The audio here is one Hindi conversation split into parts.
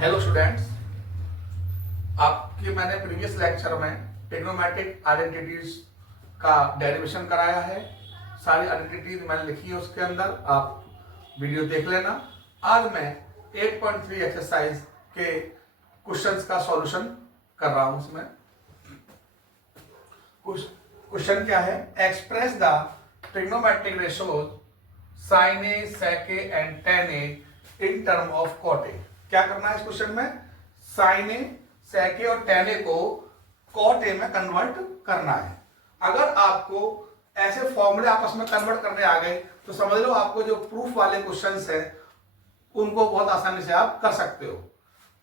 हेलो स्टूडेंट्स, आपके मैंने प्रीवियस लेक्चर में ट्रिग्नोमेट्रिक आइडेंटिटीज का डेरिवेशन कराया है। सारी आइडेंटिटीज मैंने लिखी है उसके अंदर, आप वीडियो देख लेना। आज मैं 8.3 एक्सरसाइज के क्वेश्चंस का सॉल्यूशन कर रहा हूं। उसमें क्वेश्चन क्या है? Express the trigonometric ratios sin A, sec A and tan A in term of cot A। क्या करना है इस क्वेश्चन में? sin A, sec A और tan A को cot A में कन्वर्ट करना है। अगर आपको ऐसे फॉर्मूले आपस में कन्वर्ट करने आ गए तो समझ लो आपको जो प्रूफ वाले क्वेश्चंस हैं उनको बहुत आसानी से आप कर सकते हो।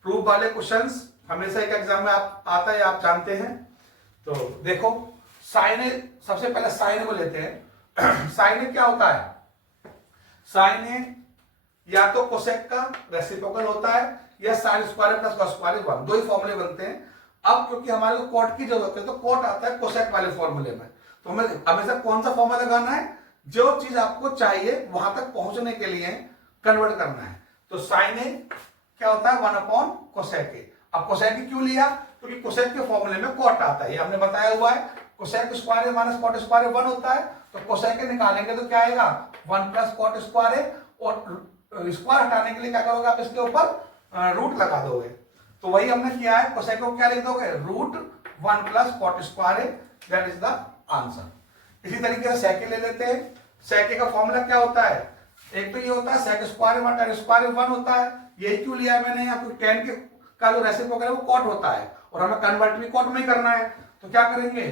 प्रूफ वाले क्वेश्चंस हमेशा एक एग्जाम में आता है, आप जानते हैं। तो देखो, sin A, सबसे पहले sin A को लेते हैं। sin A क्या होता है? sin A या तो कोसेक का रेसिप्रोकल होता है या sign square plus cos square 1, दो ही फॉर्मूले बनते हैं। अब क्योंकि हमारे को कॉट की जरूरत है तो कॉट आता है कोसेक वाले फॉर्मूले में। तो हमें हमेशा कौन सा फॉर्मूला लगाना है? जो चीज आपको चाहिए वहां तक पहुंचने के लिए कन्वर्ट करना है। तो साइन ए क्या होता है? 1 अपॉन कोसेक ए। अब कोसेक क्यों लिया? क्योंकि कोसेक के फॉर्मूले में कॉट आता है, ये हमने बताया हुआ है। Cosec square minus cot square 1 होता है, तो कोसेक निकालेंगे तो क्या आएगा? 1 प्लस कॉट स्क्वायर, और स्क्वायर हटाने के लिए क्या करोगे आप? इसके ऊपर रूट लगा दोगे। तो वही हमने किया है। कोसेक को क्या लिख दोगे? Root 1 plus cot square, that is the answer. इसी तरीके से सेक ले लेते हैं। सेक का फॉर्मूला क्या होता है? एक तो ये होता है सेक स्क्वायर 1 tan स्क्वायर 1 होता है। यही क्यों लिया है मैंने? यहाँ पे tan के का जो रेसिप्रोकल है वो कॉट होता है और हमें कन्वर्ट भी कॉट में करना है। तो क्या करेंगे?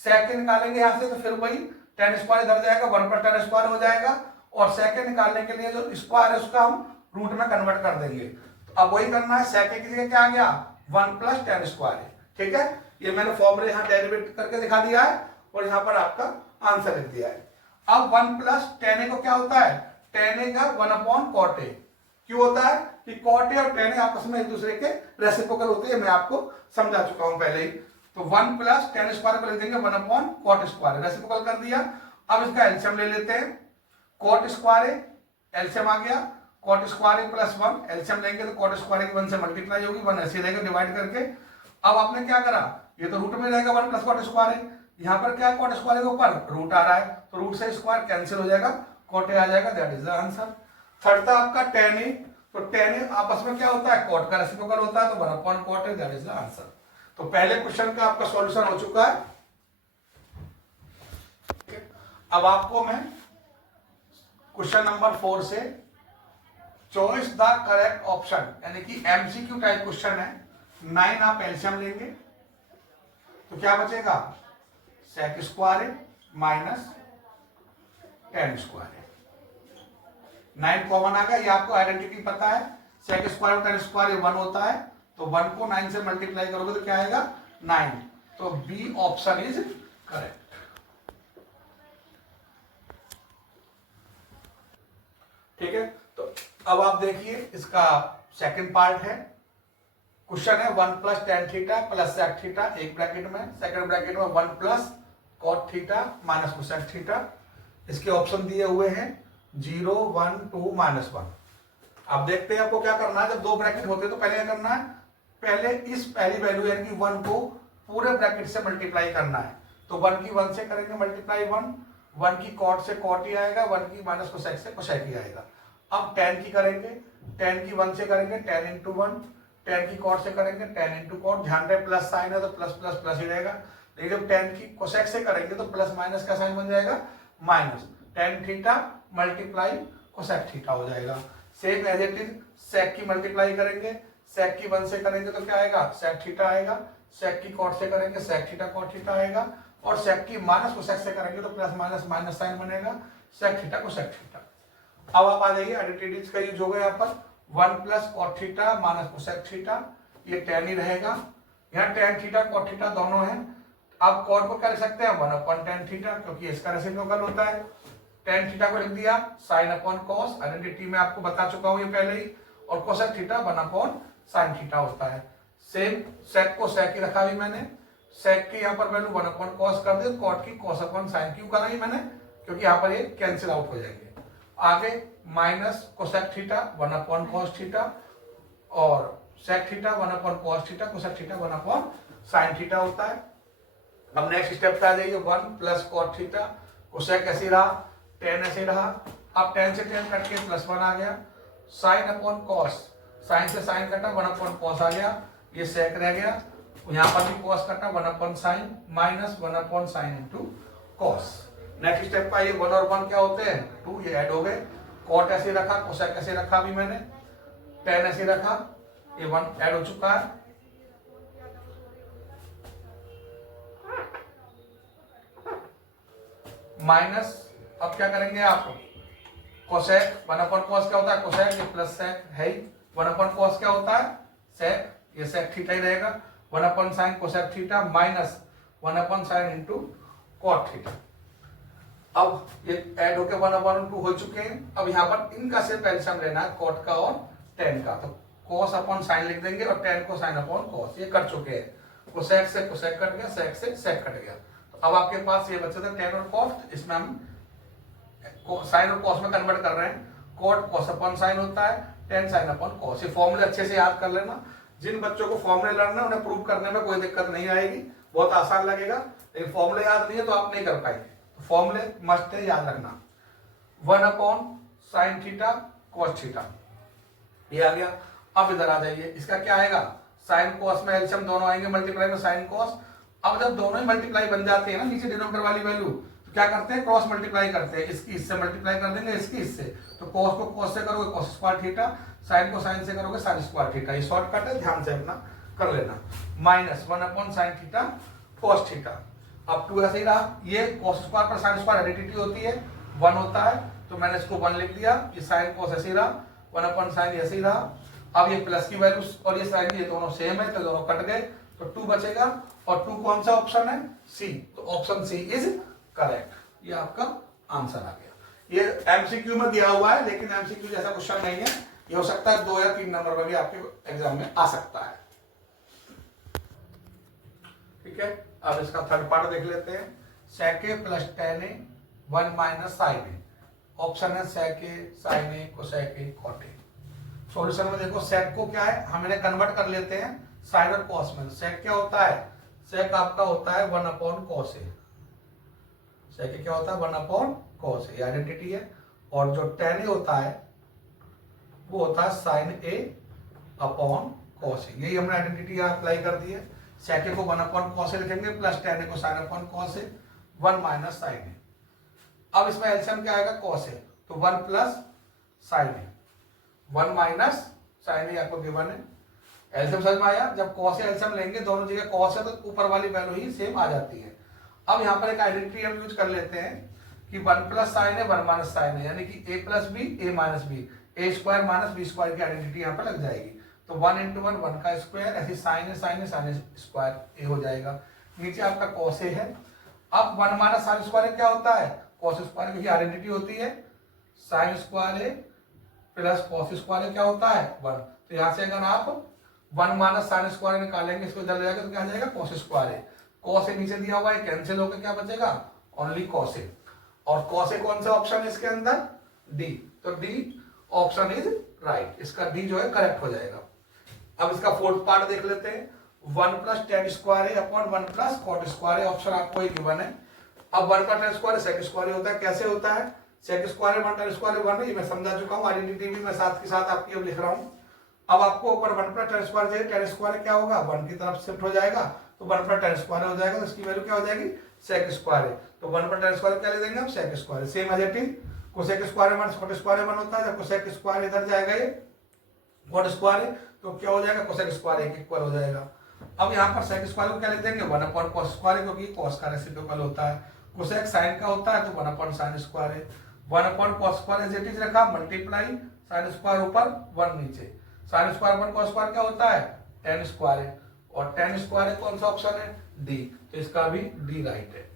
सेक निकालेंगे यहां से, तो फिर वही tan स्क्वायर इधर जाएगा, 1 पर tan स्क्वायर हो जाएगा, और सेक निकालने के लिए जो स्क्वायर है उसका हम रूट में कन्वर्ट कर देंगे। तो अब वही करना है। सेक की जगह क्या आ गया? 1 प्लस tan स्क्वायर। ठीक है, ये मैंने फॉर्मूले यहाँ डेरिवेट करके दिखा दिया है और यहाँ पर आपका आंसर लिख दिया है। अब 1 प्लस tan A को क्या होता है? tan A का 1 अपॉन कॉट ए। क्यों होता है? कि कॉट ए और tan A आपस में एक दूसरे के रेसिप्रोकल होते हैं, मैं आपको समझा चुका हूं पहले ही। तो 1 प्लस tan स्क्वायर को लिख देंगे 1 अपॉन कॉट स्क्वायर, रेसिप्रोकल कर दिया। अब इसका एलसीएम ले लेते हैं। कॉट स्क्वायर एलसीएम आ गया, कॉट स्क्वायर प्लस 1, एलसीएम लेंगे तो कॉट स्क्वायर की 1 से मल्टीप्लाई होगी, 1 ऐसे रहेगा डिवाइड करके। अब आपने क्या करा? ये तो रूट में रहेगा 1 प्लस कॉट स्क्वायर, यहाँ पर क्या कॉट स्क्वायर के ऊपर रूट आ रहा है, तो रूट से स्क्वायर कैंसिल हो जाएगा, कॉट ए आ जाएगा, that is the answer. Third था आपका tan A। तो tan A आपस में क्या होता है? कॉट का रेसिप्रोकल होता है, तो 1 upon cot a, that is the answer. तो पहले क्वेश्चन का आपका सॉल्यूशन हो चुका है। अब आपको मैं क्वेश्चन नंबर 4 से चॉइस द करेक्ट ऑप्शन, यानी कि एमसीक्यू टाइप क्वेश्चन है। 9 आप एलसीएम लेंगे तो क्या बचेगा? Sec square minus tan square. 9 common आ गया, ये आपको आइडेंटिटी पता है। सेक स्क्वायर tan स्क्वायर 1 होता है, तो 1 को 9 से मल्टीप्लाई करोगे तो क्या आएगा? 9। तो बी ऑप्शन इज करेक्ट। ठीक है, तो अब आप देखिए इसका सेकंड पार्ट है। क्वेश्चन है 1 plus tan theta plus sec theta, एक ब्रैकेट में, सेकंड ब्रैकेट में 1 plus cot theta minus cosec theta. इसके ऑप्शन दिए हुए हैं 0, 1, 2, -1। अब देखते हैं आपको क्या करना है। जब दो ब्रैकेट होते हैं तो पहले क्या करना है? पहले इस पहली वैल्यू यानी कि 1 को पूरे ब्रैकेट से मल्टीप्लाई करना है। तो 1 की 1 से करेंगे मल्टीप्लाई 1 की कॉट से कॉट ही आएगा, 1 की माइनस कोसेक से कोसेक ही आएगा। अब tan की करेंगे, tan की 1 से करेंगे tan इंटू 1, tan की कॉट से करेंगे tan इंटू कॉट। ध्यान रहे प्लस साइन है तो प्लस प्लस प्लस ही रहेगा, लेकिन जब tan की कोसेक से करेंगे तो प्लस माइनस का साइन बन जाएगा minus, tan theta multiply cosec theta हो जाएगा। Same as it is sec की मल्टीप्लाई करेंगे, सेक की 1 से करेंगे तो क्या आएगा? सेक थीटा आएगा, सेक की कॉट से करेंगे सेक थीटा कॉट थीटा आएगा, और सेक की माइनस कोसेक से करेंगे तो प्लस माइनस माइनस साइन बनेगा, सेक थीटा कोसेक थीटा। अब आप आ जाइए, आइडेंटिटीज का यूज होगा यहाँ पर। 1 plus cot theta minus cosec theta, ये tan ही रहेगा। यहाँ tan थीटा कॉट थीटा दोनों है। अब कॉट को क्या लिख सकते हैं? 1 अपॉन tan थीटा, क्योंकि इसका रेसिप्रोकल होता है। tan थीटा को लिख दिया साइन अपॉन कॉस, आइडेंटिटी में आपको बता चुका हूं ये पहले ही, और cosec theta 1 upon sine theta होता है। सेम सेक को सेक ही रखा भी मैंने, सेक की यहाँ पर वैल्यू 1 अपॉन कॉस कर दी, कॉट की कॉस अपॉन साइन क्यों कर रही मैंने? क्योंकि यहाँ पर ये कैंसिल आउट हो जाएंगे। आगे minus cosec theta 1 upon cos theta, और sec theta 1 upon cos theta, cosec theta 1 upon sine theta होता है। अब नेक्स्ट स्टेप पे आ जाइए, 1 प्लस कॉट थीटा, कोसेक ऐसे रहा, टेन ऐसे रहा, अब टेन से टेन कट के प्लस 1 आ गया, साइन अपॉन कॉस, साइन से साइन कटा 1 अपॉन कॉस आ गया, ये सेक रह गया, यहाँ पर भी कॉस कटा 1 upon sign minus 1 upon sine into cos. Next step पर आइए, 1 और 1 क्या होते हैं 2, ये ऐड हो गए, कॉट ऐसे रखा, कोसेक ऐसे रखा, अभी मैंने टेन ऐसे रखा, ये 1 ऐड हो चुका है, माइनस, अब क्या करेंगे आप, कोसेक 1 अपॉन कॉस क्या होता है कोसेक, ये प्लस सेक है ही, 1 अपॉन कॉस क्या होता है सेक, ये सेक थीटा ही रहेगा, 1 upon sine cosec theta minus 1 upon sine into cot theta. अब ये ऐड होके 1 अपॉन 2 हो चुके हैं। अब यहाँ पर इनका सिर्फ एलसीएम लेना है, कॉट का और टेन का, तो कॉस अपॉन साइन लिख देंगे और टेन को साइन अपॉन कॉस, ये कर चुके हैं, कोसेक से कोसेक कट गया, सेक से सेक कट गया, तो अब आपके पास ये बचे थे टेन और कॉट, इसमें हम साइन और कॉस में कन्वर्ट कर रहे हैं, कॉट कॉस अपॉन साइन होता है, टेन साइन अपॉन कॉस। ये फॉर्मूले अच्छे से याद कर लेना, जिन बच्चों को फॉर्मूले लर्न है उन्हें प्रूव करने में कोई दिक्कत नहीं आएगी, बहुत आसान लगेगा, लेकिन फॉर्मूले याद नहीं है तो आप नहीं कर पाएंगे, तो फॉर्मूले मस्ट है याद रखना। 1 upon sine theta cos theta, ये आ गया। अब इधर आ जाइए, इसका क्या आएगा, साइन कॉस में एलसीएम दोनों आएंगे, मल्टीप्लाई में साइन कॉस। अब जब दोनों ही मल्टीप्लाई बन जाते हैं ना नीचे डिनोमिनेटर वाली वैल्यू, तो क्या करते हैं क्रॉस मल्टीप्लाई करते हैं, इसकी इससे मल्टीप्लाई कर देंगे, इसकी इससे, तो कॉस को कॉस से करोगे कॉस स्क्वायर थीटा, साइन को साइन से करोगे साइन स्क्वायर थीटा, ये शॉर्टकट है, ध्यान से अपना कर लेना, minus 1 upon sine theta cos theta. अब 2 ऐसे ही रहा, ये कॉस स्क्वायर पर साइन स्क्वायर आइडेंटिटी होती है, 1 होता है, तो मैंने इसको 1 लिख दिया, ये साइन कॉस ऐसे ही रहा, 1 अपॉन साइन ऐसे ही रहा। अब ये प्लस की वैल्यू और ये साइन ये दोनों सेम है, तो दोनों कट गए, तो 2 बचेगा, और 2 कौन सा ऑप्शन है सी, तो ऑप्शन सी इज करेक्ट, ये आपका आंसर आ गया। ये एमसीक्यू में दिया हुआ है, लेकिन एमसीक्यू जैसा क्वेश्चन नहीं है, ये हो सकता है 2 या 3 नंबर में भी आपके एग्जाम में आ सकता है। ठीक है, अब इसका थर्ड पार्ट देख लेते हैं, sec a plus tan a 1 minus sine a, option है sec a sine a cosec cot a. Solution में देखो, सेक को क्या है हम इन्हें कन्वर्ट कर लेते हैं साइन और कॉस में। सेक क्या होता है, सेक आपका होता है 1 अपॉन कॉस ए, सेक क्या होता है 1 अपॉन कॉस ए, आइडेंटिटी है, और जो टेन ए होता है वो होता है साइन ए अपॉन कॉस ए, यही हमने आइडेंटिटी अप्लाई कर दी है। सेक को 1 अपॉन कॉस ए लिखेंगे, प्लस टेन ए को sign upon cos a, 1 minus sine ए। अब इसमें एलसीएम क्या आएगा कॉस ए, तो 1 प्लस साइन ए, 1 माइनस साइन ए आपको गिवन है। एलसीएम समझ में आया, जब कॉस ए एलसीएम लेंगे दोनों जगह कॉस है तो ऊपर वाली वैल्यू ही सेम आ जाती है। अब यहाँ पर एक आइडेंटिटी हम यूज कर लेते हैं कि 1 प्लस साइन है 1 माइनस साइन है, यानी कि a plus b a minus b, a square minus b square की आइडेंटिटी यहाँ पर लग जाएगी, तो 1 इंटू 1 1 का स्क्वायर, ऐसे साइन है साइन स्क्वायर ए हो जाएगा, नीचे आपका कॉस ए है। अब 1 माइनस साइन स्क्वायर क्या होता है कॉस स्क्वायर की आइडेंटिटी होती है, साइन स्क्वायर ए प्लस कॉस स्क्वायर क्या होता है 1, तो यहाँ से अगर आप 1 माइनस साइन स्क्वायर निकालेंगे, इसको इधर ले जाएगा तो क्या आ जाएगा कॉस स्क्वायर है, कॉस ए नीचे दिया हुआ है कैंसिल होकर क्या बचेगा ओनली कॉस ए, और कॉस ए कौन सा ऑप्शन है इसके अंदर डी, तो डी ऑप्शन इज राइट, इसका डी जो है करेक्ट हो जाएगा। अब इसका फोर्थ पार्ट देख लेते हैं, 1 प्लस टेन स्क्वायर है अपॉन 1 प्लस कॉट स्क्वायर है, ऑप्शन आपको ही गिवन है। अब 1 का टेन स्क्वायर सेक स्क्वायर होता है, कैसे होता है सेक स्क्वायर 1 टेन स्क्वायर 1 है, ये मैं समझा चुका हूँ, आइडेंटिटी भी मैं साथ के साथ आपकी अब लिख रहा हूँ। अब आपको ऊपर 1 प्लस टेन स्क्वायर चाहिए, टेन स्क्वायर क्या होगा 1 की तरफ शिफ्ट हो जाएगा, तो 1 प्लस टेन स्क्वायर हो जाएगा, तो इसकी वैल्यू क्या हो जाएगी सेक स्क्वायर है, तो 1 प्लस टेन स्क्वायर क्या ले देंगे हम sec square, same as it is cosec square 1 cot square 1 होता है, जब कोसेक स्क्वायर इधर जाएगा ये कॉट स्क्वायर है तो क्या हो जाएगा कोसेक स्क्वायर एक इक्वल हो जाएगा। अब यहाँ पर सेक स्क्वायर को क्या लिख देंगे 1 अपॉन कॉस स्क्वायर, क्योंकि कॉस का रेसिप्रोकल होता है, कोसेक साइन का होता है तो 1 अपॉन साइन स्क्वायर है, 1 upon cos square as it is रखा, मल्टीप्लाई साइन स्क्वायर ऊपर 1 नीचे, साइन स्क्वायर 1 कॉस स्क्वायर क्या होता है टेन स्क्वायर है, और टेन स्क्वायर कौन सा ऑप्शन है डी, तो इसका भी डी राइट है।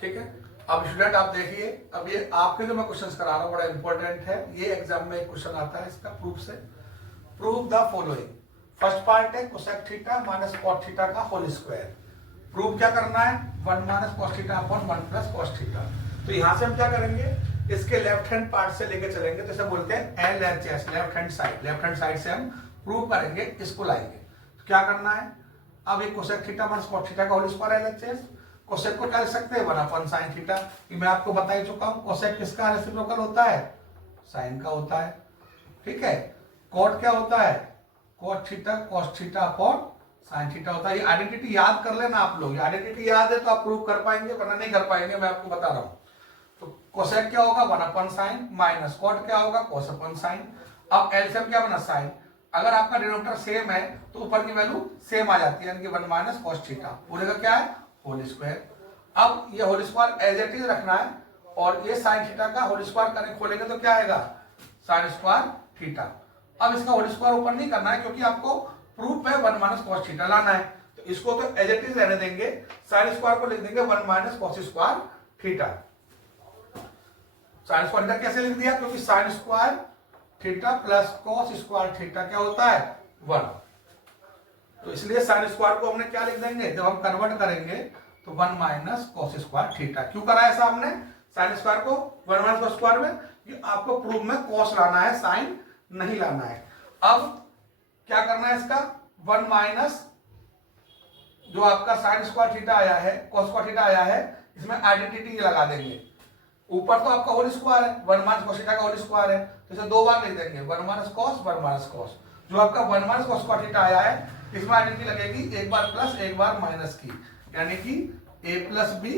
ठीक है, अब स्टूडेंट आप देखिए, अब ये आपके जो मैं क्वेश्चंस करा रहा हूं बड़ा इंपॉर्टेंट है, ये एग्जाम में एक क्वेश्चन आता है इसका प्रूफ से, prove the following. First part है cosec theta minus cot theta का होल स्क्वायर, प्रूव क्या करना है 1 minus cos theta upon 1 plus cos theta. तो यहां से हम क्या करेंगे इसके लेफ्ट हैंड पार्ट से लेके चलेंगे तो इसे बोलते हैं LHS, लेफ्ट हैंड साइड से हम प्रूव करेंगे, इसको लाएंगे। तो क्या करना है, अब ये cosec theta minus cot theta का होल स्क्वायर LHS, कोसेक को क्या लिख सकते हैं 1/sin थीटा, ये मैं आपको बता ही चुका हूं। कोसेक किसका रेसिप्रोकल होता है, साइन का होता है, ठीक है। कॉट क्या होता है, cot theta cos theta upon sine theta होता है। ये आइडेंटिटी याद कर लेना आप लोग, आइडेंटिटी याद है तो आप प्रूव कर पाएंगे, वरना नहीं कर पाएंगे, मैं आपको बता रहा हूं। तो कोसेक क्या होगा 1/sin माइनस कॉट क्या होगा cos/sin। अब एलसीएम क्या बना साइन, अगर आपका डिनोमिनेटर सेम है तो ऊपर की वैल्यू सेम आ जाती है, यानी कि 1 माइनस कॉस थीटा, पूरे का क्या है होल स्क्वायर। अब ये whole square as it is रखना है, और ये साइन थीटा का होल स्क्वायर करके खोलेंगे तो क्या आएगा साइन स्क्वायर थीटा। अब इसका होल स्क्वायर ऊपर नहीं करना है क्योंकि आपको प्रूफ है 1 माइनस कॉस थीटा लाना है, तो इसको तो एज इट इज रहने देंगे, साइन स्क्वायर को लिख देंगे 1 minus cos square theta. Sine square theta कैसे लिख दिया, क्योंकि sine square theta plus cos square theta क्या होता है 1, तो इसलिए साइन स्क्वायर को हमने क्या लिख देंगे, जब हम कन्वर्ट करेंगे तो 1 माइनस कॉस स्क्वायर थीटा। क्यों करा ऐसा हमने साइन स्क्वायर को 1 माइनस कॉस स्क्वायर में, कि आपको प्रूफ में कॉस लाना है, साइन नहीं लाना है। अब क्या करना है इसका 1 माइनस जो आपका साइन स्क्वायर थीटा आया है कॉस स्क्वायर थीटा आया है, इसमें आइडेंटिटी लगा देंगे। ऊपर तो आपका होल स्क्वायर है 1 माइनस कॉस थीटा का होल स्क्वायर है, तो इसे दो बार लिख देंगे 1 माइनस कॉस 1 माइनस कॉस। जो आपका 1 माइनस कॉस स्क्वायर थीटा आया है इसमें आइडेंटिटी लगेगी एक बार प्लस एक बार माइनस की, यानी कि a प्लस बी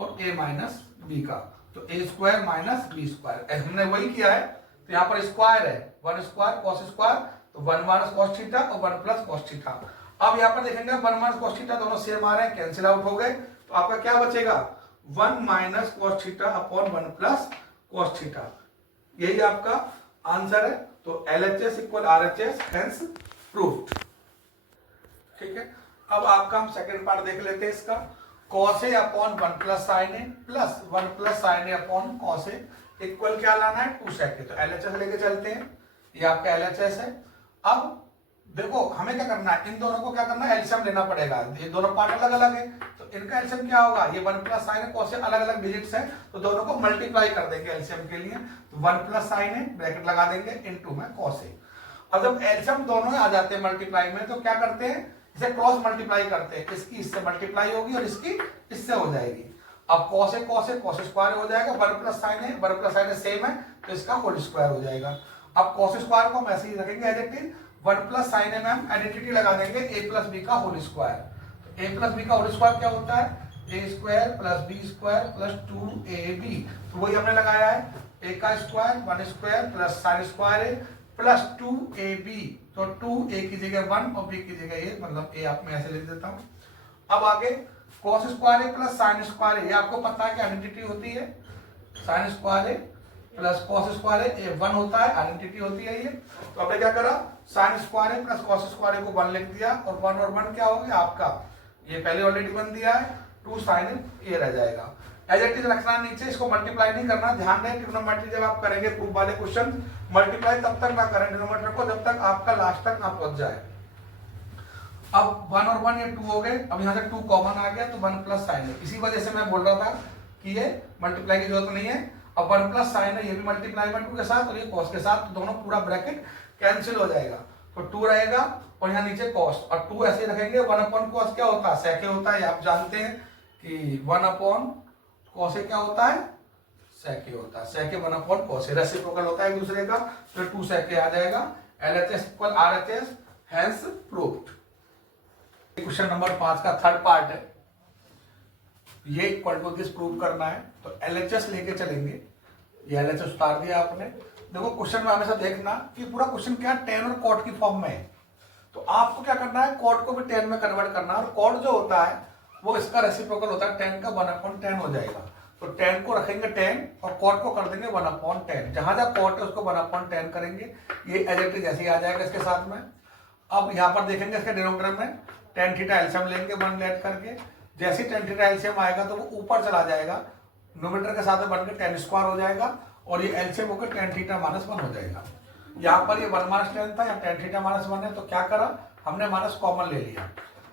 और a माइनस बी का, तो a square minus b square. हमने वही किया है, तो यहाँ पर स्क्वायर है 1 स्क्वायर कॉस स्क्वायर, तो 1 माइनस कॉस थीटा और 1 प्लस कॉस थीटा। अब यहाँ पर देखेंगे 1 माइनस कॉस थीटा दोनों सेम आ रहे हैं, कैंसिल आउट हो गए, तो आपका क्या बचेगा 1 minus cos theta upon 1 plus cos theta, यही आपका आंसर है। तो LHS equal RHS, hence proved. ठीक है, अब आपका हम सेकंड पार्ट देख लेते हैं इसका। cos A upon 1 plus sine a plus 1 plus sine a upon cos A equal क्या लाना है 2 sec A, तो LHS लेके चलते हैं, ये आपका LHS है। अब देखो हमें क्या करना है, इन दोनों को क्या करना है एलसीएम लेना पड़ेगा, ये दोनों पार्ट अलग अलग है, तो इनका एलसीएम क्या होगा, ये 1 प्लस साइन है cos A अलग अलग डिजिट्स है, तो दोनों को मल्टीप्लाई कर देंगे एलसीएम के लिए, तो 1 प्लस साइन है ब्रैकेट लगा देंगे इनटू में cos A। अब जब एलसीएम दोनों आ जाते हैं मल्टीप्लाई में, तो क्या करते हैं इसे क्रॉस मल्टीप्लाई करते हैं, इसकी इससे मल्टीप्लाई होगी और इसकी इससे हो जाएगी। अब cos A cos स्क्वायर हो जाएगा, 1 प्लस साइन है 1 प्लस साइन सेम है, तो इसका होल स्क्वायर हो जाएगा। अब cos स्क्वायर को हम ऐसे ही रखेंगे as it is, 1 plus sine है मैम आइडेंटिटी लगा देंगे a प्लस बी का होल स्क्वायर, तो a प्लस बी का होल स्क्वायर क्या होता है a square plus b square plus 2ab, तो वही हमने लगाया है a का square 1 square plus sine square है प्लस 2ab, तो 2a की जगह 1 और b की जगह a, मतलब a आप मैं ऐसे लिख देता हूं। अब आगे cos स्क्वायर है प्लस साइन स्क्वायर है, ये आपको पता है कि आइडेंटिटी होती है, साइन स्क्वायर है प्लस cos स्क्वायर है ये 1 होता है, आइडेंटिटी होती है ये। तो आपने क्या करा साइन स्क्वायर है प्लस cos स्क्वायर को 1 लिख दिया, और 1 और 1 क्या हो गया आपका, ये पहले ऑलरेडी 1 दिया है 2 साइन ये रह जाएगा। एज इट इज रखना नीचे, इसको मल्टीप्लाई नहीं करना, ध्यान दें ट्रिग्नोमेट्री जब आप करेंगे प्रूफ वाले क्वेश्चन मल्टीप्लाई तब तक ना करें डिनोमिनेटर को जब तक आपका लास्ट तक ना पहुंच जाए। अब 1 और 1 ये 2 हो गए, अब यहाँ से 2 कॉमन आ गया तो 1 प्लस साइन है, इसी वजह से मैं बोल रहा था कि ये मल्टीप्लाई की जरूरत नहीं है। अब 1 प्लस साइन है ये भी मल्टीप्लाई में 2 के साथ और ये cos के साथ, तो दोनों पूरा ब्रैकेट कैंसिल हो जाएगा, तो 2 रहेगा और यहाँ नीचे cos, और 2 ऐसे रखेंगे। 1 अपॉन cos क्या होता है sec होता है, आप जानते हैं कि 1 अपॉन cos क्या होता है sec होता है, sec 1 अपॉन cos रेसिप्रोकल होता है एक दूसरे का, तो 2 sec आ जाएगा। LHS equal RHS, hence proved. Question number 5 का थर्ड पार्ट है, ये इक्वल टू दिस प्रूव करना है, तो LHS लेके चलेंगे, ये LHS उतार दिया आपने। देखो क्वेश्चन में हमेशा देखना कि पूरा क्वेश्चन क्या है tan और cot की फॉर्म में है, तो आपको क्या करना है cot को भी tan में कन्वर्ट करना है, और cot जो होता है वो इसका रेसिप्रोकल होता है tan का 1/10 हो जाएगा, तो tan को रखेंगे tan और cot को कर देंगे 1/10, जहां जहां cot है उसको 1/10 करेंगे, ये एज इट इज ऐसे ही आ जाएगा इसके साथ में। अब यहाँ पर देखेंगे इसके डिनोमिनेटर में tan थीटा एलसीएम लेंगे 1 लेट करके, जैसे tan थीटा एलसीएम आएगा तो वो ऊपर चला जाएगा, न्यूमरेटर के साथ में बनकर tan स्क्वायर हो जाएगा, और ये एलसीएम होकर tan थीटा -1 हो जाएगा। यहाँ पर ये 1 - tan था, या tan थीटा -1 है, तो क्या करा हमने माइनस कॉमन ले लिया,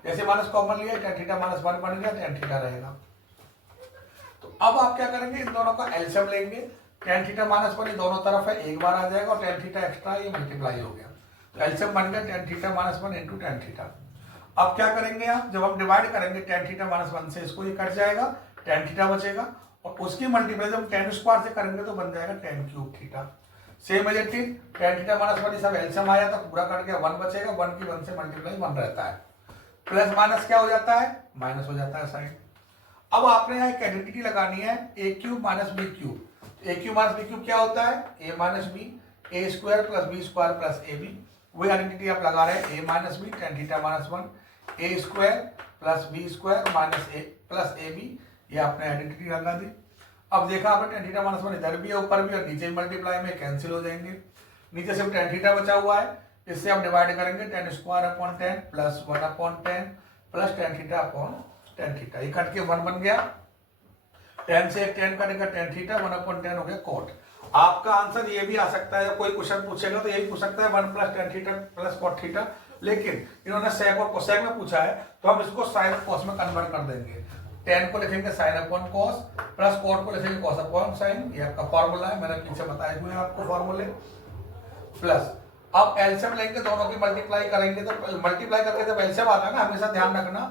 जैसे माइनस कॉमन लिया tan थीटा -1 बन गया, tan थीटा रहेगा। तो अब आप क्या करेंगे इन दोनों का एलसीएम लेंगे, टेन थीटा माइनस वन दोनों तरफ है, एक बार आ जाएगा और टेन थीटा एक्स्ट्रा ये मल्टीप्लाई हो गया, तो एलसीएम बन गया ten theta minus one into tan theta. अब क्या करेंगे आप, जब हम डिवाइड करेंगे टेन थीटा माइनस वन से इसको ये कट जाएगा, टेन थीटा बचेगा और उसकी मल्टीप्लाई जब टेन स्क्वायर से करेंगे तो बन जाएगा tan cube theta. Same as it is tan theta minus one सब एलसीएम आया था, पूरा कट गया, वन बचेगा, वन की वन से मल्टीप्लाई वन रहता है, प्लस माइनस क्या हो जाता है, माइनस हो जाता है साइन। अब आपने यहाँ एक आइडेंटिटी लगानी है, a cube minus b cube. A cube minus b cube क्या होता है, a minus b, a square plus b square plus a b. वही आइडेंटिटी आप लगा रहे हैं, a minus b tan theta minus one, a square plus b square minus a plus a b, ये आपने आइडेंटिटी लगा दी। अब देखा आपने टेन थीटा माइनस वन इधर भी है, ऊपर भी, और नीचे मल्टीप्लाई में कैंसिल हो जाएंगे। नीचे सिर्फ टेन थीटा बचा हुआ है, इससे आप डिवाइड करेंगे ten square upon ten plus one upon ten plus tan theta upon tan theta, ये कट के वन बन गया, टेन से एक टेन कटेगा tan theta, one upon ten हो गया कॉट। आपका आंसर ये भी आ सकता है, कोई क्वेश्चन पूछेगा तो यही पूछ सकता है one plus tan theta plus cot theta, लेकिन इन्होंने सेक और कोसेक में पूछा है तो हम इसको साइन और कॉस में कन्वर्ट कर देंगे। टेन को लिखेंगे sine upon cos plus cot को लिखेंगे कॉस अपॉन साइन, ये आपका फॉर्मूला है, मैंने पीछे बताए हुए हैं आपको फॉर्मूले। प्लस अब एलसीएम लेंगे, दोनों की मल्टीप्लाई करेंगे, तो मल्टीप्लाई करके जब एलसीएम आता है ना, हमेशा ध्यान रखना,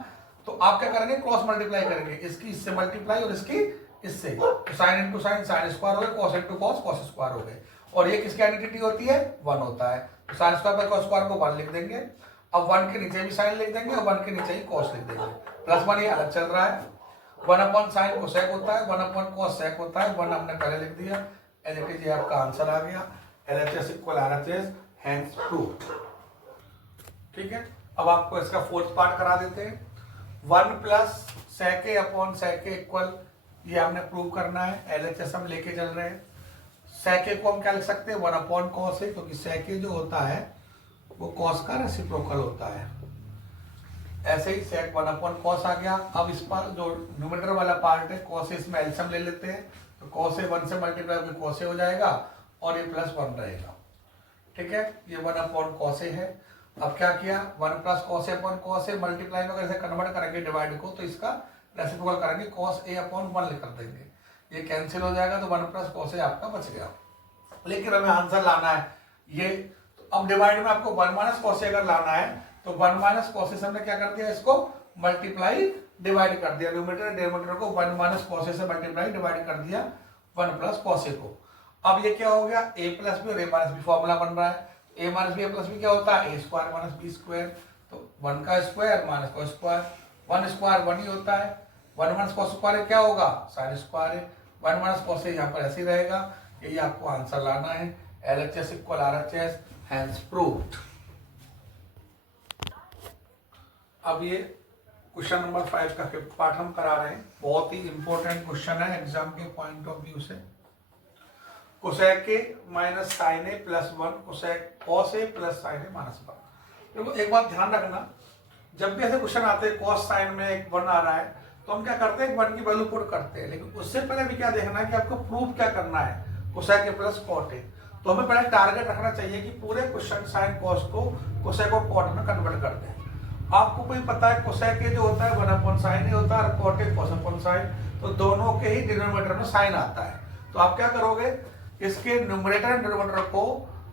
तो आप क्या करेंगे, क्रॉस मल्टीप्लाई करेंगे, इसकी इससे मल्टीप्लाई और इसकी इससे, तो sine into sine sine square हो गए, cos into cos cos square हो गए, और ये किसकी आइडेंटिटी होती है, वन होता है, तो साइन स्क्वायर पर कॉस स्क्वायर को वन लिख देंगे। अब वन के नीचे भी साइन लिख देंगे और वन के नीचे ही कॉस लिख देंगे, प्लस वन ये अलग चल रहा है, वन अपॉन साइन कोसेक होता है, वन अपॉन कॉस सेक होता है, वन हमने पहले लिख दिया, एज इट इज, ये आपका आंसर आ गया, LHS equal RHS, hence proved. ठीक है, अब आपको इसका फोर्थ पार्ट करा देते हैं, वन प्लस सेके अपॉन सेके इक्वल, ये हमने प्रूव करना है, LHS हम लेके चल रहे हैं। सेके को हम क्या लिख सकते हैं, वन अपॉन कॉस है, क्योंकि सेके जो होता है वो कॉस का रेसिप्रोकल होता है, ऐसे ही सेक वन अपॉन कॉस आ गया। अब इस पर जो न्यूमरेटर वाला पार्ट है कॉस, इसमें एलसीएम ले लेते हैं, तो कॉस से वन से मल्टीप्लाई होकर कॉस हो जाएगा और ये प्लस वन रहेगा। ठीक है, ये वन अपॉन कॉस है। अब क्या किया, one plus cos upon cos multiply में अगर इसे कन्वर्ट करेंगे डिवाइड को, तो इसका रेसिप्रोकल करेंगे, कॉस ए अपॉन वन लिख देंगे, ये कैंसिल हो जाएगा, तो वन प्लस कॉस आपका बच गया। लेकिन हमें आंसर लाना है ये, तो अब डिवाइड में आपको वन माइनस कॉस अगर लाना है, तो वन माइनस कॉस हमने क्या कर दिया, इसको मल्टीप्लाई डिवाइड कर दिया, न्यूमरेटर डिनोमिनेटर को वन माइनस कॉस से मल्टीप्लाई डिवाइड कर दिया वन प्लस कॉस को। अब ये क्या हो गया, ए प्लस बी और ए माइनस बी फॉर्मूला बन रहा है, a minus B plus B क्या होता है, ए स्क्वायर माइनस बी स्क्वायर, तो वन का स्क्वायर माइनस का स्क्वायर, वन स्क्वायर वन ही होता है, वन माइनस कॉस स्क्वायर क्या होगा, साइन स्क्वायर है, वन माइनस कॉस यहाँ पर ऐसे ही रहेगा, यही आपको आंसर लाना है, LHS equal RHS, hence proved. अब ये क्वेश्चन नंबर 5 का फिफ्थ पार्ट हम करा रहे हैं, बहुत ही इंपॉर्टेंट क्वेश्चन है एग्जाम के पॉइंट ऑफ व्यू से। कोसेक के minus sine a plus one, cosec cos a plus sine A minus one. देखो एक बात ध्यान रखना, जब भी ऐसे क्वेश्चन आते हैं कॉस साइन में एक वन आ रहा है, तो हम क्या करते हैं, वन की वैल्यू पुट करते हैं, लेकिन उससे पहले भी क्या देखना है कि आपको प्रूफ क्या करना है, cosec a plus cot a. तो हमें पहले टारगेट रखना चाहिए कि पूरे क्वेश्चन साइन कॉस को कोसेक और कॉट में कन्वर्ट कर दें। आपको कोई पता है कोसेक ए जो होता है वन अपॉन साइन ए होता है और cot a cos upon sine, तो दोनों के ही डिनोमिनेटर में साइन आता है। तो आप क्या करोगे, इसके न्यूमरेटर एंड डिनोमिनेटर को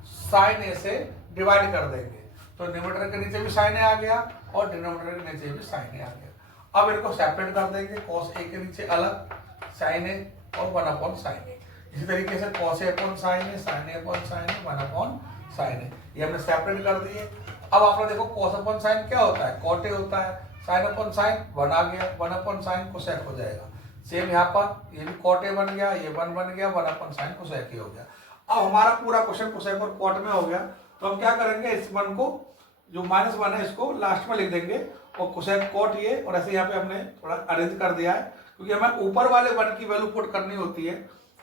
साइन ए से डिवाइड कर देंगे, तो न्यूमरेटर के नीचे भी साइन ए आ गया और डिनोमिनेटर के नीचे भी साइन ए आ गया। अब इनको सेपरेट कर देंगे, कॉस ए के नीचे अलग साइन ए और वन अपॉन साइन ए, इसी तरीके से cos A upon sine A, sign a upon sine A, one upon sine ए, ये हमने सेपरेट कर दिए। अब आपने देखो कॉस अपॉन साइन क्या होता है, कॉट ए होता है, साइन अपॉन साइन वन आ गया, वन अपॉन साइन कोसेक हो जाएगा। सेम यहाँ पर ये भी कॉट ए बन गया, ये वन बन गया, वन अपॉन साइन कोसेक ही हो गया। अब हमारा पूरा क्वेश्चन कोसेक और कॉट में हो गया, तो हम क्या करेंगे, इस वन को जो माइनस वन है इसको लास्ट में लिख देंगे और कोसेक कॉट ये, और ऐसे यहाँ पे हमने थोड़ा अरेंज कर दिया है, क्योंकि हमें ऊपर वाले वन की वैल्यू पुट करनी होती है,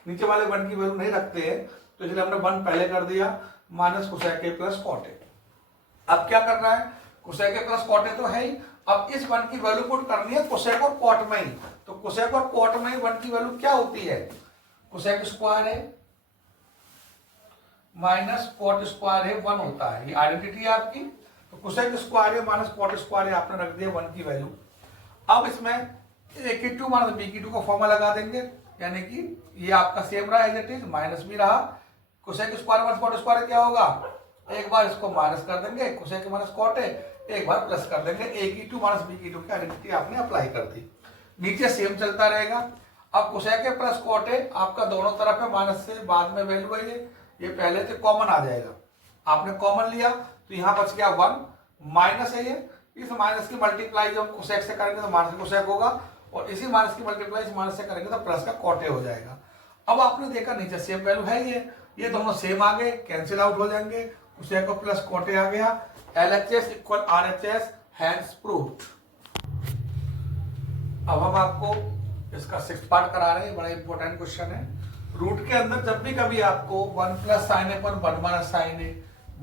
नीचे वाले वन की वैल्यू नहीं रखते हैं, तो इसलिए हमने वन पहले कर दिया, minus cosec a plus cot a. अब क्या करना है, cosec a plus cot a तो है ही, अब इस वन की वैल्यू पुट करनी है कोसेक और कॉट में ही, तो कोसेक और कॉट में ही वन की वैल्यू क्या होती है, कोसेक स्क्वायर है माइनस कॉट स्क्वायर है वन होता है, ये आइडेंटिटी है आपकी। तो कोसेक स्क्वायर है माइनस कॉट स्क्वायर है, आपने रख दिया वन की वैल्यू। अब इसमें ए की टू माइनस बी की टू का फॉर्मूला लगा देंगे, यानी कि ये आपका सेम रहा एज इट इज, माइनस भी रहा। Cosec square minus cot square क्या होगा, एक बार इसको माइनस कर देंगे कोसेक माइनस कॉट है, एक बार प्लस कर देंगे, ए की टू माइनस बी की टू की आइडेंटिटी आपने अप्लाई कर दी, नीचे सेम चलता रहेगा। अब कोसेक है प्लस कॉट है आपका दोनों तरफ है माइनस से, बाद में वैल्यू है ये पहले से कॉमन आ जाएगा, आपने कॉमन लिया तो यहाँ बच गया 1, माइनस है ये, इस माइनस की मल्टीप्लाई जब कोसेक से करेंगे तो माइनस कोसेक होगा, और इसी माइनस की मल्टीप्लाई इस माइनस से करेंगे तो प्लस का कॉटे हो जाएगा। अब आपने देखा नीचे सेम वैल्यू है ये दोनों सेम आ गए, कैंसिल आउट हो जाएंगे, कोसेक को प्लस कॉटे आ गया, LHS equal RHS, hence proved. अब हम आपको इसका 6th पार्ट करा रहे हैं, बड़ा इंपॉर्टेंट क्वेश्चन है। रूट के अंदर जब भी कभी आपको 1 प्लस साइन ए पर 1 माइनस साइन ए,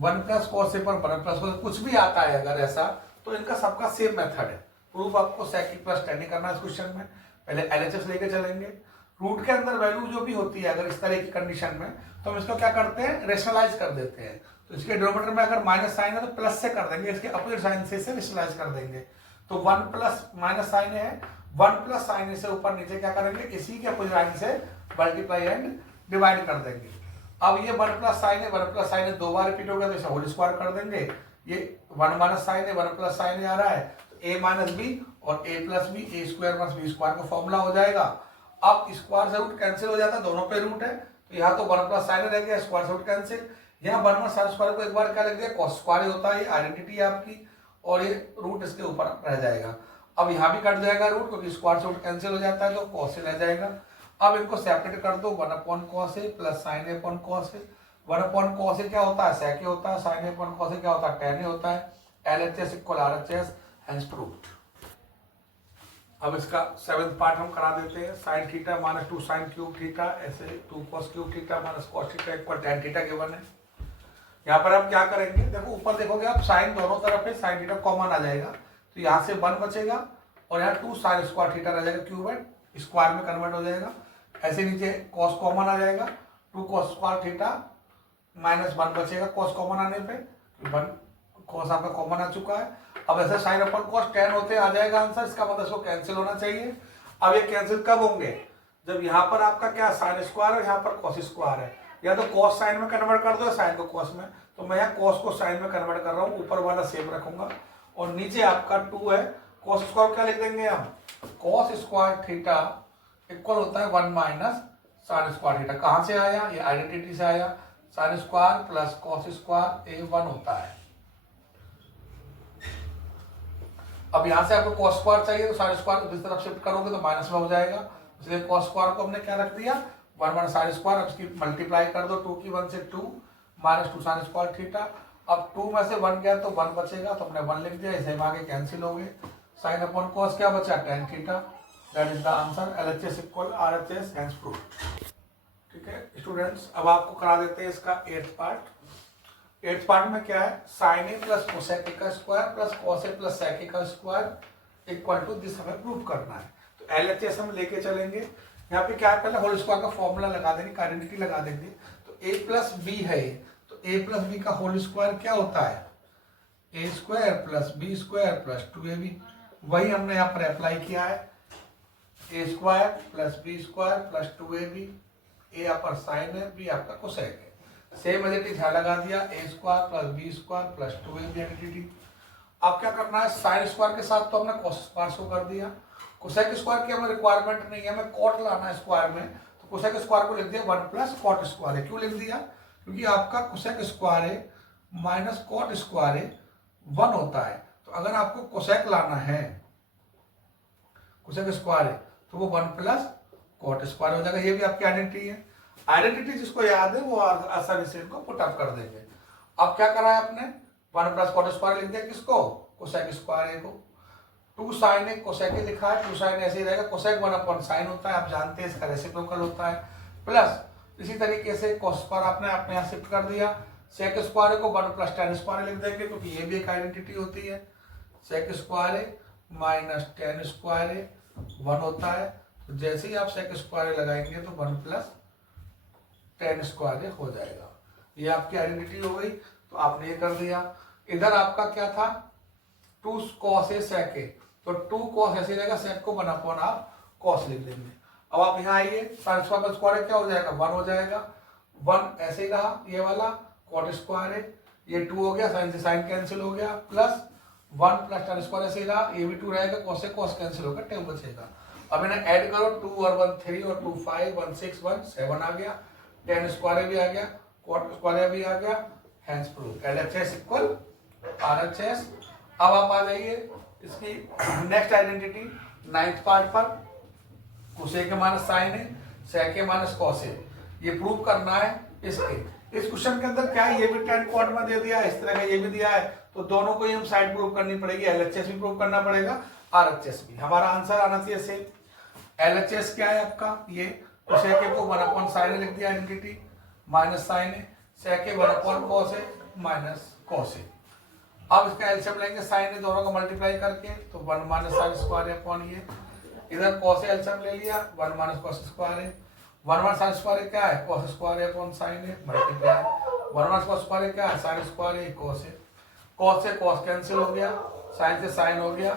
1 प्लस कॉस ए पर 1 प्लस कॉस कुछ भी आता है अगर ऐसा, तो इनका सबका सेम मेथड है। प्रूफ आपको सेक प्लस टेन ही करना है इस क्वेश्चन में, पहले LHS लेके चलेंगे। रूट के अंदर वैल्यू जो भी होती है अगर इस तरह की कंडीशन में, तो हम इसको क्या करते हैं, रेशनलाइज कर देते हैं। तो इसके डिनोमिनेटर में अगर माइनस साइन है तो प्लस से कर देंगे, इसके अपोजिट साइन से रेशनलाइज कर देंगे। तो 1 प्लस माइनस साइन है, 1 प्लस साइन से ऊपर नीचे क्या करेंगे, इसी के अपोजिट साइन से मल्टीप्लाई एंड डिवाइड कर देंगे। अब ये 1 प्लस साइन है, 1 प्लस साइन है 2 बार रिपीट हो गया तो इसे होल स्क्वायर कर देंगे। ये 1 माइनस साइन है, 1 प्लस साइन आ रहा है, तो a माइनस बी और a plus b, a square minus b square का फॉर्मूला हो जाएगा। अब स्क्वायर से रूट कैंसिल हो जाता है, दोनों पे रूट है, तो यहाँ तो 1 प्लस साइन रह गया, स्क्वायर से रूट कैंसिल। यहाँ 1 माइनस साइन स्क्वायर को एक बार क्या लिख दिया, कॉस स्क्वायर होता है, ये आइडेंटिटी है आपकी, और ये रूट इसके ऊपर रह जाएगा। अब यहाँ भी कट जाएगा रूट, क्योंकि स्क्वायर से रूट कैंसिल हो जाता है तो कॉस से रह जाएगा। अब इनको सेपरेट कर दो, 1 upon cos a plus sine a upon cos a. 1 upon cos a क्या होता है, सेक ए होता है, sine a upon cos a क्या होता है, टेन ए होता है। LHS equal RHS, hence proved. अब इसका 7th पार्ट हम करा देते हैं। Sine theta minus 2 sine cube theta, ऐसे 2 cos cube theta minus cos theta equal tan theta given है। यहाँ पर हम क्या करेंगे, देखो ऊपर देखोगे आप साइन दोनों तरफ है, साइन थीटा कॉमन आ जाएगा, तो यहाँ से 1 बचेगा और यहाँ 2 साइन स्क्वायर थीटा रह जाएगा, क्यूब है स्क्वायर में कन्वर्ट हो जाएगा। ऐसे नीचे कॉस कॉमन आ जाएगा, 2 कॉस स्क्वायर थीटा माइनस 1 बचेगा कॉस कॉमन आने पे, 1 कॉस आपका कॉमन आ चुका है। अब ऐसे साइन अपन कॉस tan होते आ जाएगा आंसर, इसका मतलब इसको कैंसिल होना चाहिए। अब ये कैंसिल कब होंगे, जब यहाँ पर आपका क्या साइन स्क्वायर है, यहाँ पर कॉस स्क्वायर है, या तो कॉस साइन में कन्वर्ट कर दो, साइन को कॉस में, तो मैं यहाँ कॉस को साइन में कन्वर्ट कर रहा हूँ, ऊपर वाला सेम रखूंगा, और नीचे आपका 2 है, कॉस स्क्वायर क्या लिख देंगे हम, कॉस स्क्वायर थीटा इक्वल होता है 1 माइनस साइन स्क्वायर थीटा। कहाँ से आया, ये आइडेंटिटी से आया, sine square plus cos square a 1 होता है। अब यहाँ से आपको कॉस स्क्वायर चाहिए तो साइन स्क्वायर को इस तरफ शिफ्ट करोगे तो माइनस में हो जाएगा, इसलिए कॉस स्क्वायर को हमने क्या रख दिया 1 माइनस साइन स्क्वायर। अब इसकी मल्टीप्लाई कर दो, 2 की 1 से 2 माइनस 2 साइन स्क्वायर थीटा। अब 2 में से 1 गया तो 1 बचेगा, तो हमने 1 लिख दिया, इसे आगे कैंसिल हो गए। साइन अपॉन कॉस क्या बचा, tan theta, that is the answer. LHS equal RHS, hence proved. ठीक है स्टूडेंट्स, अब आपको करा देते हैं इसका 8th पार्ट। 8th पार्ट में क्या है, sine a plus cosec a का square plus cos a plus sec a का स्क्वायर इक्वल टू दिस हमें प्रूव करना है। तो LHS हम लेके चलेंगे, यहाँ पे क्या है, पहले होल स्क्वायर का फॉर्मूला लगा देंगे, आइडेंटिटी लगा देंगे। तो a प्लस बी है, तो a प्लस बी का होल स्क्वायर क्या होता है, a square plus b square plus 2ab। वही हमने यहाँ पर अप्लाई किया है, a square plus b square plus 2ab, a यहाँ पर साइन है, b आपका कोसेक है, सेम एज ध्यान लगा दिया, a square plus b square plus 2ab identity. अब क्या करना है, साइन स्क्वायर के साथ तो हमने कॉस स्क्वायर शो कर दिया, कोसेक स्क्वायर की हमें रिक्वायरमेंट नहीं है, हमें कॉट लाना है स्क्वायर में, तो कोसेक स्क्वायर को लिख दिया 1 प्लस कॉट स्क्वायर है। क्यों लिख दिया, क्योंकि आपका कोसेक स्क्वायर है माइनस कॉट स्क्वायर है 1 होता है, तो अगर आपको कोसेक लाना है, कोसेक स्क्वायर है, तो वो 1 प्लस कॉट स्क्वायर हो जाएगा। ये भी आपकी आइडेंटिटी है, आइडेंटिटी जिसको याद है वो आसानी से इनको पुट अप कर देंगे। अब क्या करा है आपने, 1 प्लस कॉट स्क्वायर लिख दिया, किसको, कोसेक स्क्वायर है को। 2 साइन है कोसेक ही लिखा है, 2 साइन ऐसे ही रहेगा, कोसेक 1 अपॉन साइन होता है, आप जानते हैं इसका रेसिप्रोकल होता है, प्लस इसी तरीके से कॉस स्क्वायर आपने अपने यहाँ शिफ्ट कर दिया, सेक स्क्वायर को 1 प्लस tan स्क्वायर लिख देंगे, क्योंकि ये भी एक आइडेंटिटी होती है, sec square minus tan square 1 होता है, तो जैसे ही आप सेक स्क्वायर लगाएंगे तो 1 प्लस tan स्क्वायर हो जाएगा। ये आपकी आइडेंटिटी हो गई, तो आपने ये कर दिया। इधर आपका क्या था, 2 cos a sec a, तो 2 cos ऐसे रहेगा, sec को 1 अपॉन आप cos लिख देंगे। अब आप यहाँ आइए, साइन स्क्वायर का स्क्वायर क्या हो जाएगा, 1 हो जाएगा, 1 ऐसे ही रहा, ये वाला कॉट स्क्वायर है, ये 2 हो गया, साइन से साइन कैंसिल हो गया, प्लस 1 प्लस tan स्क्वायर ऐसे ही रहा, ये भी 2 रहेगा, कॉस से कॉस कैंसिल होगा, टर्म बचेगा। अब इन्हें ऐड करो, 2 और 1 3 और 2 5 1 6 1 7 आ गया, tan स्क्वायर भी आ गया, कॉट स्क्वायर भी आ गया, hence proof LHS equal RHS। अब आप आ जाइए इसकी नेक्स्ट आइडेंटिटी 9th पार्ट पर, कोसेक माइनस साइन है, सेक माइनस कॉस है, ये प्रूव करना है इसके। इस क्वेश्चन के अंदर क्या है, ये भी tan क्वाड में दे दिया है, इस तरह का ये भी दिया है, तो दोनों को ही हम साइड प्रूव करनी पड़ेगी, LHS भी प्रूव करना पड़ेगा, RHS भी। हमारा आंसर आना चाहिए सेम। LHS क्या है आपका, ये कोसेक को 1 साइन लिख दिया आइडेंटिटी, माइनस साइन है, सेक 1 कॉस है, माइनस कॉस है। अब इसका एलसीएम लेंगे, साइन है दोनों को मल्टीप्लाई करके, तो 1 माइनस साइन स्क्वायर है अपॉन ये, इधर कॉस एलसीएम ले लिया, 1 माइनस कॉस स्क्वायर है, 1 माइनस साइन स्क्वायर क्या है, कॉस स्क्वायर है अपॉन साइन है, मल्टीप्लाई 1 माइनस कॉस स्क्वायर क्या है, साइन स्क्वायर है, कॉस है, कॉस से कॉस कैंसिल हो गया, साइन से साइन हो गया,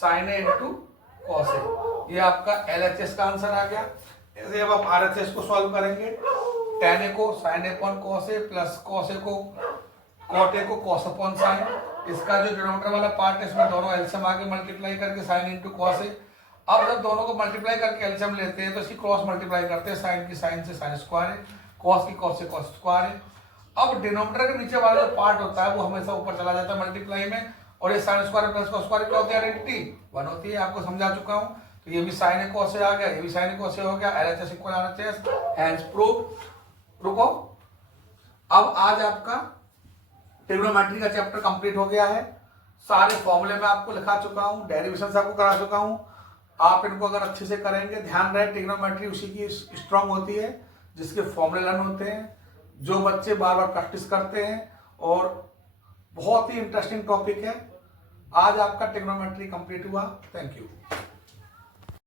साइन है इनटू कॉस है, ये आपका LHS का आंसर आ गया। ऐसे अब आप RHS को सॉल्व करेंगे, tan a को sign upon cos a plus cos ए को कॉट ए को कॉस अपॉन साइन, इसका जो डिनोमिनेटर वाला पार्ट है इसमें दोनों एलसीएम आगे मल्टीप्लाई करके साइन इनटू कॉस है। अब जब दोनों को मल्टीप्लाई करके एलसीएम लेते हैं तो इसकी क्रॉस मल्टीप्लाई करते हैं, साइन की साइन से साइन स्क्वायर है, कॉस की कॉस से कॉस स्क्वायर है। अब डिनोमिनेटर के नीचे वाला जो पार्ट होता है वो हमेशा ऊपर चला जाता है मल्टीप्लाई में, और ये sign square plus cos square क्या होती है, आइडेंटिटी 1 होती है, आपको समझा चुका हूं। तो ये भी साइन कॉस से आ गया, ये भी साइन कॉस से हो गया, LHS equal RHS, hence proof. रुको, अब आज आपका ट्रिग्नोमेट्री का चैप्टर कंप्लीट हो गया है, सारे फॉर्मूले में आपको लिखा चुका हूं, डेरिवेशन आपको करा चुका हूं। आप इनको अगर अच्छे से करेंगे, ध्यान रहे ट्रिग्नोमेट्री उसी की स्ट्रांग होती है जिसके फॉर्मूले लर्न होते हैं, जो बच्चे बार बार प्रैक्टिस करते हैं, और बहुत ही इंटरेस्टिंग टॉपिक है। आज आपका ट्रिग्नोमेट्री कंप्लीट हुआ। Thank you.